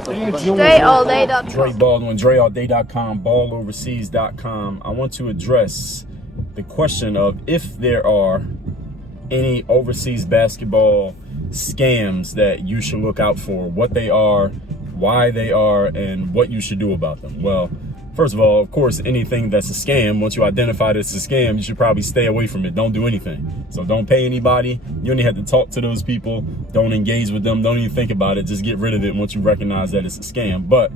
DreAllDay.com. Dre Baldwin, DreAllDay.com, balloverseas.com. I want to address the question of if there are any overseas basketball scams that you should look out for, what they are, why they are, and what you should do about them. Well, first of all, of course, anything that's a scam, once you identify that it's a scam, you should probably stay away from it. Don't do anything. So don't pay anybody. You only have to talk to those people. Don't engage with them. Don't even think about it. Just get rid of it once you recognize that it's a scam. But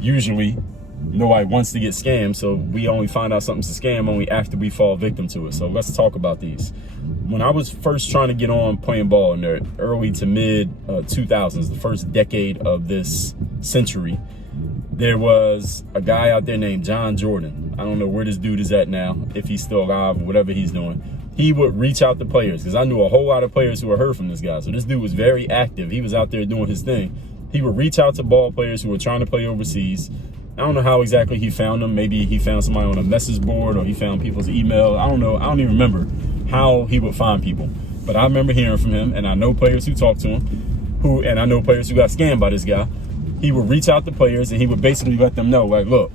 usually nobody wants to get scammed, so we only find out something's a scam only after we fall victim to it. So let's talk about these. When I was first trying to get on playing ball in the early to mid 2000s, the first decade of this century, there was a guy out there named John Jordan. I don't know where this dude is at now, if he's still alive or whatever he's doing. He would reach out to players, because I knew a whole lot of players who had heard from this guy. So this dude was very active. He was out there doing his thing. He would reach out to ball players who were trying to play overseas. I don't know how exactly he found them. Maybe he found somebody on a message board, or he found people's email. I don't know. I don't even remember how he would find people. But I remember hearing from him, and I know players who talked to him, and I know players who got scammed by this guy. He would reach out to players, and he would basically let them know, like, look,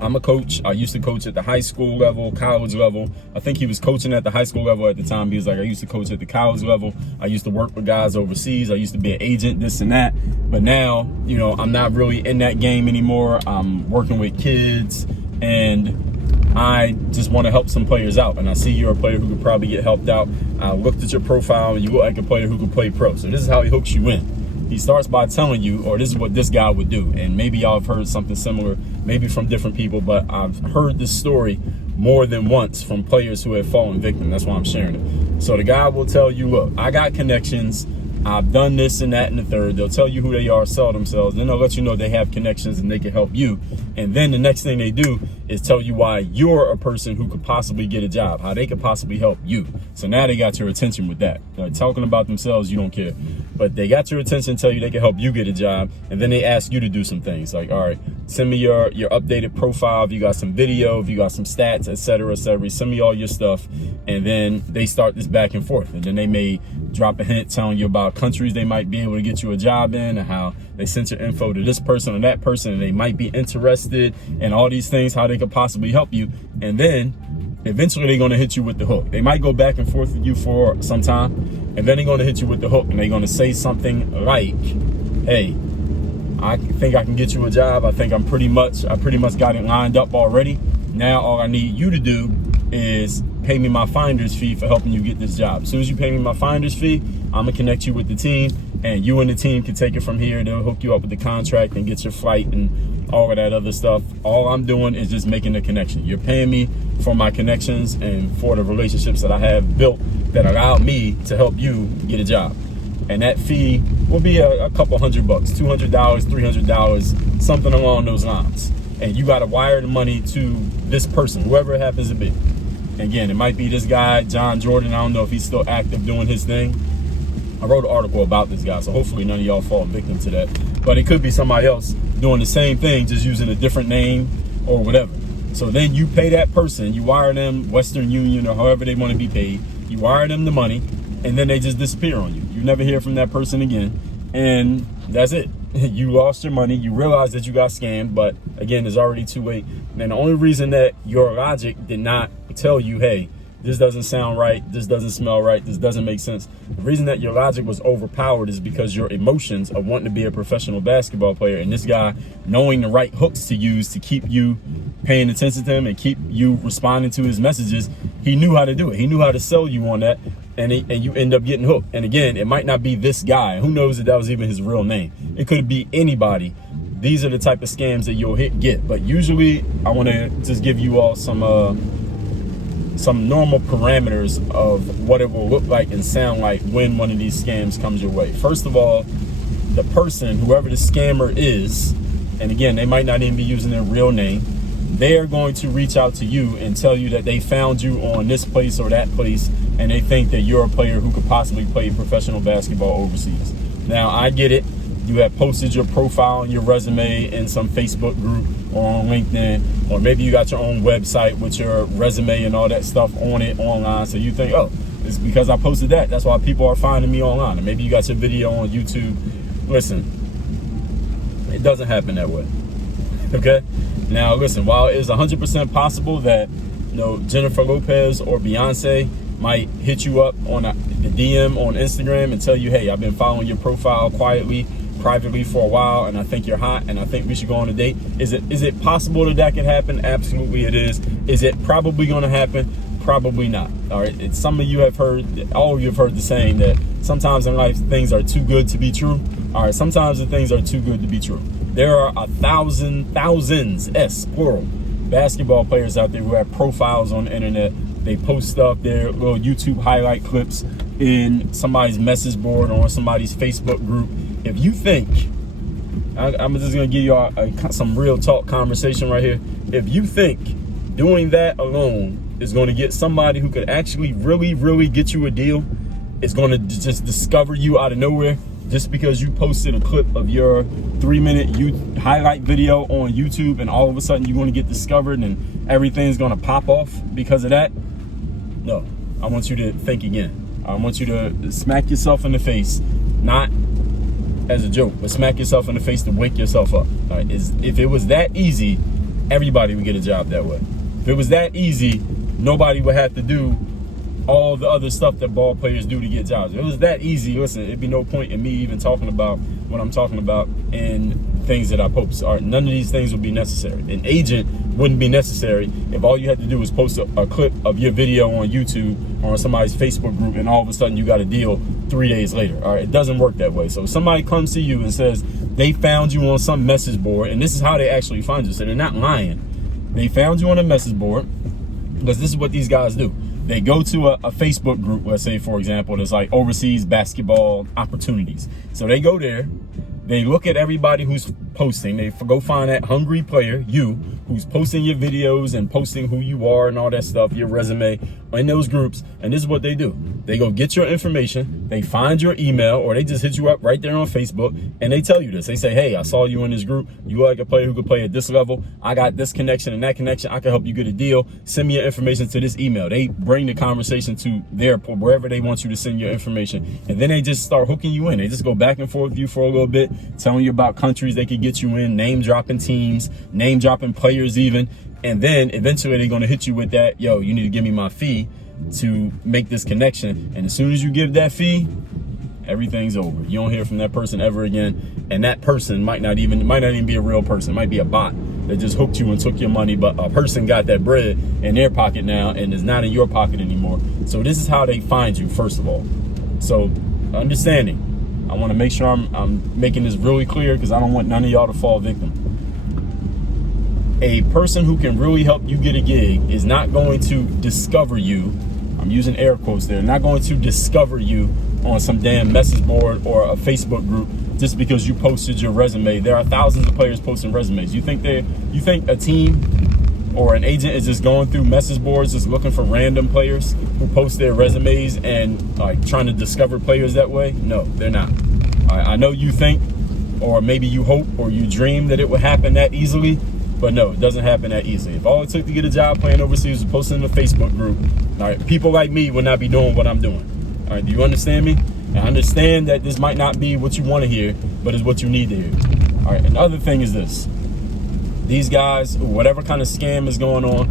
I'm a coach. I used to coach at the high school level, college level. I think he was coaching at the high school level at the time. He was like, I used to coach at the college level. I used to work with guys overseas. I used to be an agent, this and that. But now, you know, I'm not really in that game anymore. I'm working with kids, and I just want to help some players out. And I see you're a player who could probably get helped out. I looked at your profile, and you look like a player who could play pro. So this is how he hooks you in. He starts by telling you, or this is what this guy would do. And maybe y'all have heard something similar, maybe from different people, but I've heard this story more than once from players who have fallen victim. That's why I'm sharing it. So the guy will tell you, look, I got connections. I've done this and that and the third. They'll tell you who they are, sell themselves. Then they'll let you know they have connections and they can help you. And then the next thing they do is tell you why you're a person who could possibly get a job, how they could possibly help you. So now they got your attention with that. They're talking about themselves, you don't care. But they got your attention, tell you they can help you get a job. And then they ask you to do some things like, all right, send me your updated profile. If you got some video, if you got some stats, et cetera, send me all your stuff. And then they start this back and forth. And then they may drop a hint telling you about countries they might be able to get you a job in, and how they sent your info to this person or that person, and they might be interested in all these things, how they could possibly help you. And then eventually they're going to hit you with the hook. They might go back and forth with you for some time, and then they're going to hit you with the hook, and they're going to say something like, hey, I think I can get you a job. I pretty much got it lined up already. Now all I need you to do is pay me my finder's fee for helping you get this job. As soon as you pay me my finder's fee, I'm gonna connect you with the team, and you and the team can take it from here. They'll hook you up with the contract and get your flight and all of that other stuff. All I'm doing is just making the connection. You're paying me for my connections and for the relationships that I have built that allow me to help you get a job. And that fee will be a couple $100, $200, $300, something along those lines. And you got to wire the money to this person, whoever it happens to be. Again, it might be this guy, John Jordan. I don't know if he's still active doing his thing. I wrote an article about this guy, so hopefully none of y'all fall victim to that. But it could be somebody else doing the same thing, just using a different name or whatever. So then you pay that person, you wire them Western Union or however they want to be paid. You wire them the money, and then they just disappear on you. You never hear from that person again, and that's it. You lost your money. You realize that you got scammed, but again, it's already too late. And the only reason that your logic did not tell you, hey, this doesn't sound right, this doesn't smell right, this doesn't make sense, the reason that your logic was overpowered is because your emotions of wanting to be a professional basketball player, and this guy knowing the right hooks to use to keep you paying attention to him and keep you responding to his messages, he knew how to do it. He knew how to sell you on that, and you end up getting hooked. And again, it might not be this guy. Who knows if that was even his real name? It could be anybody. These are the type of scams that you'll get. But usually, I want to just give you all some normal parameters of what it will look like and sound like when one of these scams comes your way. First of all, the person, whoever the scammer is, and again, they might not even be using their real name, they're going to reach out to you and tell you that they found you on this place or that place, and they think that you're a player who could possibly play professional basketball overseas. Now, I get it. You have posted your profile and your resume in some Facebook group or on LinkedIn, or maybe you got your own website with your resume and all that stuff on it online. So you think, oh, it's because I posted that. That's why people are finding me online. Or maybe you got your video on YouTube. Listen, It doesn't happen that way. Okay? Now, listen, while it is 100% possible that, Jennifer Lopez or Beyonce might hit you up on the DM on Instagram and tell you, hey, I've been following your profile quietly, privately for a while, and I think you're hot, and I think we should go on a date. Is it possible that could happen? Absolutely it is. Is it probably going to happen? Probably not. All right. Some of you have heard, all of you have heard the saying that sometimes in life things are too good to be true. All right. Sometimes the things are too good to be true. There are thousands, plural, basketball players out there who have profiles on the internet. They post up their little YouTube highlight clips in somebody's message board or on somebody's Facebook group. If you think, I'm just going to give you some real talk conversation right here. If you think doing that alone is going to get somebody who could actually really get you a deal, is going to just discover you out of nowhere just because you posted a clip of your 3-minute highlight video on YouTube, and all of a sudden you're going to get discovered and everything's going to pop off because of that? No, I want you to think again. I want you to smack yourself in the face, not as a joke, but smack yourself in the face to wake yourself up. All right? If it was that easy, everybody would get a job that way. If it was that easy, nobody would have to do all the other stuff that ball players do to get jobs. If it was that easy, listen, it'd be no point in me even talking about what I'm talking about in things that I post. All right, none of these things would be necessary. An agent wouldn't be necessary if all you had to do was post a clip of your video on YouTube or on somebody's Facebook group, and all of a sudden you got a deal 3 days later. All right, it doesn't work that way. So if somebody comes to you and says they found you on some message board, and this is how they actually find you, so they're not lying. They found you on a message board, because this is what these guys do. They go to a Facebook group, let's say, for example, there's like overseas basketball opportunities. So they go there, they look at everybody who's posting, they go find that hungry player, you, who's posting your videos and posting who you are and all that stuff, your resume in those groups. And this is what they do. They go get your information, they find your email, or they just hit you up right there on Facebook, and they tell you this. They say, hey, I saw you in this group. You are like a player who could play at this level. I got this connection and that connection. I can help you get a deal. Send me your information to this email. They bring the conversation to wherever they want you to send your information. And then they just start hooking you in. They just go back and forth with you for a little bit, telling you about countries they could get you in, name dropping teams, name dropping players even. And then eventually they're going to hit you with that, yo, you need to give me my fee to make this connection. And as soon as you give that fee, everything's over. You don't hear from that person ever again. And that person might not even be a real person. It might be a bot that just hooked you and took your money, but a person got that bread in their pocket now and is not in your pocket anymore. So this is how they find you, first of all. So understanding, I want to make sure I'm making this really clear, because I don't want none of y'all to fall victim. A person who can really help you get a gig is not going to discover you, I'm using air quotes there, not going to discover you on some damn message board or a Facebook group just because you posted your resume. There are thousands of players posting resumes. You think a team or an agent is just going through message boards just looking for random players who post their resumes and like trying to discover players that way? No, they're not. I know you think, or maybe you hope or you dream that it would happen that easily, but no, it doesn't happen that easily. If all it took to get a job playing overseas was posting in a Facebook group, all right, people like me would not be doing what I'm doing. All right, do you understand me? I understand that this might not be what you want to hear, but it's what you need to hear. All right, another thing is this. These guys, whatever kind of scam is going on,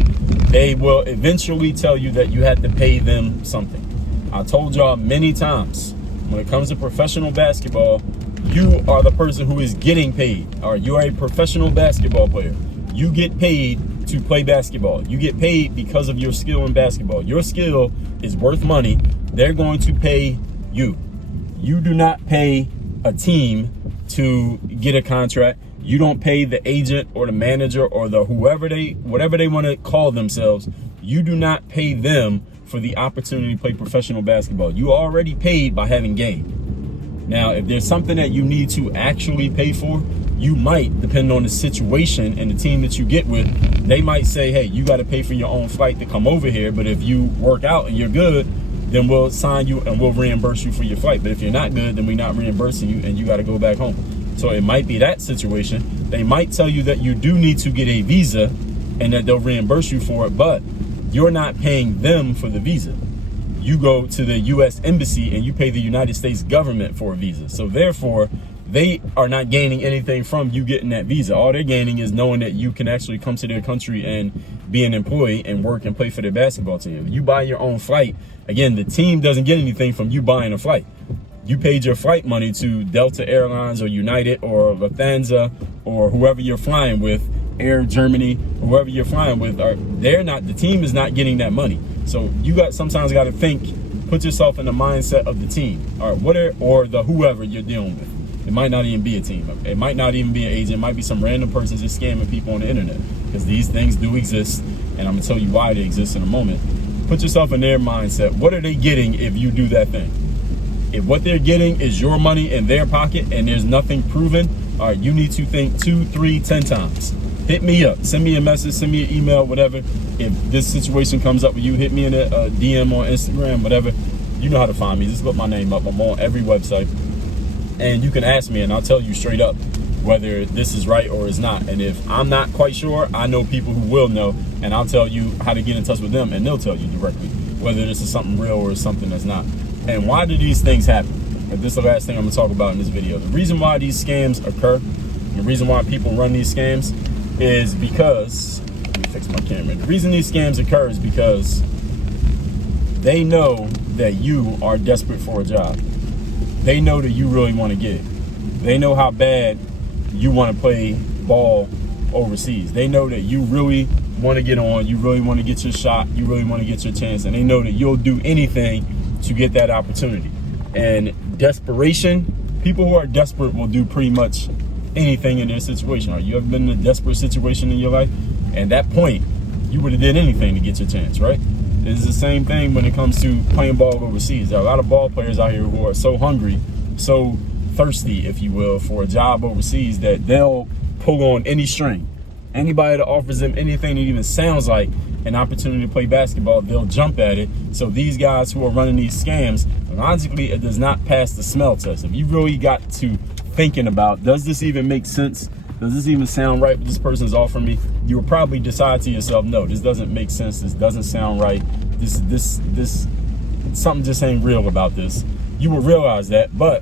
they will eventually tell you that you have to pay them something. I told y'all many times, when it comes to professional basketball, you are the person who is getting paid. All right, you are a professional basketball player. You get paid to play basketball. You get paid because of your skill in basketball. Your skill is worth money. They're going to pay you. You do not pay a team to get a contract. You don't pay the agent or the manager or the whatever they want to call themselves. You do not pay them for the opportunity to play professional basketball. You are already paid by having game. Now, if there's something that you need to actually pay for, you might, depending on the situation and the team that you get with, they might say, hey, you got to pay for your own flight to come over here. But if you work out and you're good, then we'll sign you and we'll reimburse you for your flight. But if you're not good, then we're not reimbursing you and you got to go back home. So it might be that situation. They might tell you that you do need to get a visa and that they'll reimburse you for it, but you're not paying them for the visa. You go to the U.S. Embassy and you pay the United States government for a visa. So therefore, they are not gaining anything from you getting that visa. All they're gaining is knowing that you can actually come to their country and be an employee and work and play for their basketball team. You buy your own flight. Again, the team doesn't get anything from you buying a flight. You paid your flight money to Delta Airlines or United or Lufthansa or whoever you're flying with, Air Germany, whoever you're flying with. The team is not getting that money. So you sometimes got to think, put yourself in the mindset of the team, or whoever you're dealing with. It might not even be a team. It might not even be an agent. It might be some random person just scamming people on the internet, because these things do exist, and I'm gonna tell you why they exist in a moment. Put yourself in their mindset. What are they getting if you do that thing? If what they're getting is your money in their pocket and there's nothing proven, all right, you need to think 2, 3, 10 times. Hit me up. Send me a message. Send me an email, whatever. If this situation comes up with you, hit me in a DM on Instagram, whatever. You know how to find me. Just look my name up. I'm on every website. And you can ask me, and I'll tell you straight up whether this is right or is not. And if I'm not quite sure, I know people who will know, and I'll tell you how to get in touch with them, and they'll tell you directly whether this is something real or something that's not. And why do these things happen? And this is the last thing I'm gonna talk about in this video. The reason why these scams occur, the reason why people run these scams is because, let me fix my camera. The reason these scams occur is because they know that you are desperate for a job. They know that you really want to get it. They know how bad you want to play ball overseas. They know that you really want to get on, you really want to get your shot, you really want to get your chance, and they know that you'll do anything to get that opportunity. And desperation, people who are desperate will do pretty much anything in their situation. Or you ever been in a desperate situation in your life? And at that point, you would have did anything to get your chance, right? It's the same thing when it comes to playing ball overseas. There are a lot of ball players out here who are so hungry, so thirsty, if you will, for a job overseas that they'll pull on any string. Anybody that offers them anything that even sounds like an opportunity to play basketball, they'll jump at it. So these guys who are running these scams, logically, it does not pass the smell test. If you really got to thinking about, does this even make sense? Does this even sound right what this person's offering me? You will probably decide to yourself, no, this doesn't make sense. This doesn't sound right. This something just ain't real about this. You will realize that, but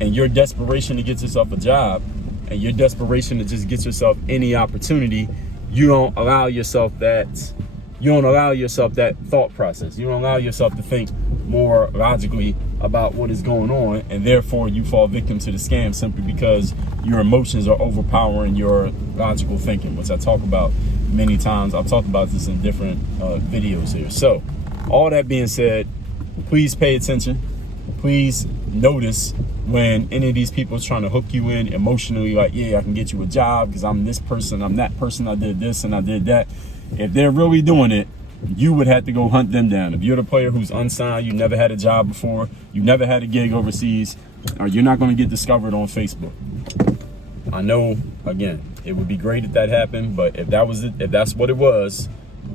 in your desperation to get yourself a job and your desperation to just get yourself any opportunity, you don't allow yourself that thought process. You don't allow yourself to think more logically about what is going on, and therefore you fall victim to the scam simply because your emotions are overpowering your logical thinking, which I talk about many times. I've talked about this in different videos here. So all that being said, please pay attention. Please notice when any of these people is trying to hook you in emotionally, like, yeah, I can get you a job because I'm this person, I'm that person, I did this and I did that. If they're really doing it, you would have to go hunt them down. If you're the player who's unsigned, you never had a job before, you never had a gig overseas, or you're not going to get discovered on Facebook. I know, again, it would be great if that happened, but if that's what it was,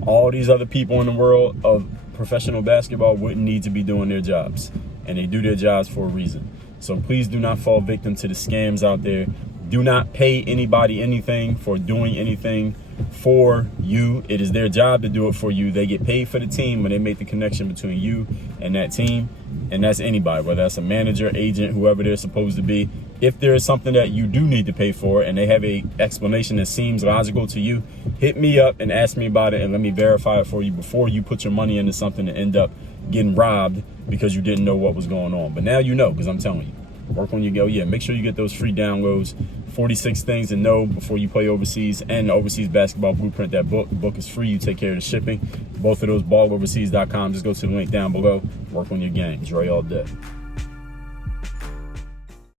all these other people in the world of professional basketball wouldn't need to be doing their jobs, and they do their jobs for a reason. So please do not fall victim to the scams out there. Do not pay anybody anything for doing anything for you. It is their job to do it for you. They get paid for the team when they make the connection between you and that team, and that's anybody, whether that's a manager, agent, whoever they're supposed to be. If there is something that you do need to pay for and they have a explanation that seems logical to you, hit me up and ask me about it and let me verify it for you before you put your money into something to end up getting robbed because you didn't know what was going on. But now you know, because I'm telling you. Work on your go. Yeah, make sure you get those free downloads. 46 things to know before you play overseas, and the Overseas Basketball Blueprint. That book. The book is free. You take care of the shipping. Both of those, balloverseas.com. Just go to the link down below. Work on your game. Dre all day.